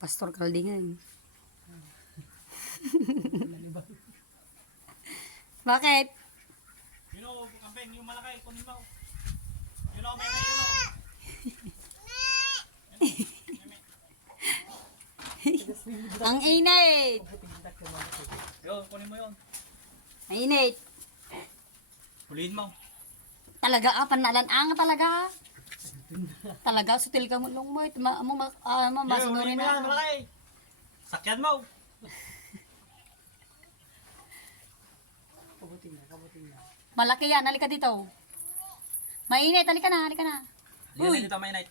Pastor Kaldingan. Bakit? Yun o, kampeng, yung malaki, kunin mo. Yun o, may yun o. Ang init. Yun, kunin mo yun. Ang init. Pulihin mo. Talaga panalan ang talaga. Talaga sutil ka mo long mo. Yun, kunin mo yan, malaki. Sakyan mo. Malaki yan, halika dito. Mainit, halika na, halika na. Uy. Dito, may night.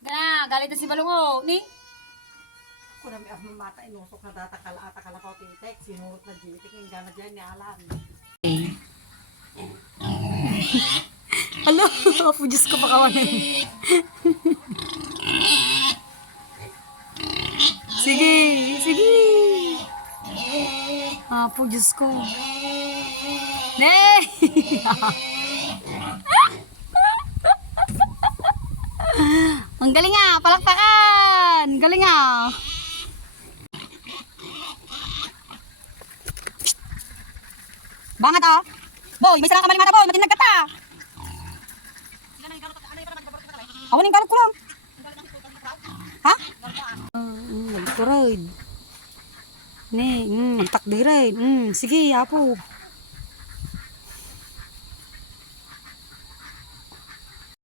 Gana, galit na si Balungo. Ni? Kurang ang mata inusok na datakala ko titek, sinurot na jitik, yung gana dyan ni Alan. Alo, apo Diyos ko pakawan. Sige, sige. Apo Diyos ko. Nee! Ang galing nga, palakpakan. Galing nga. Bangat ah. Boy, may sarang kamali mata boy, matinag ka ta. Awan yung galot ko lang. Ha? Nagkarad. Ne, takdirin. Sige, apo.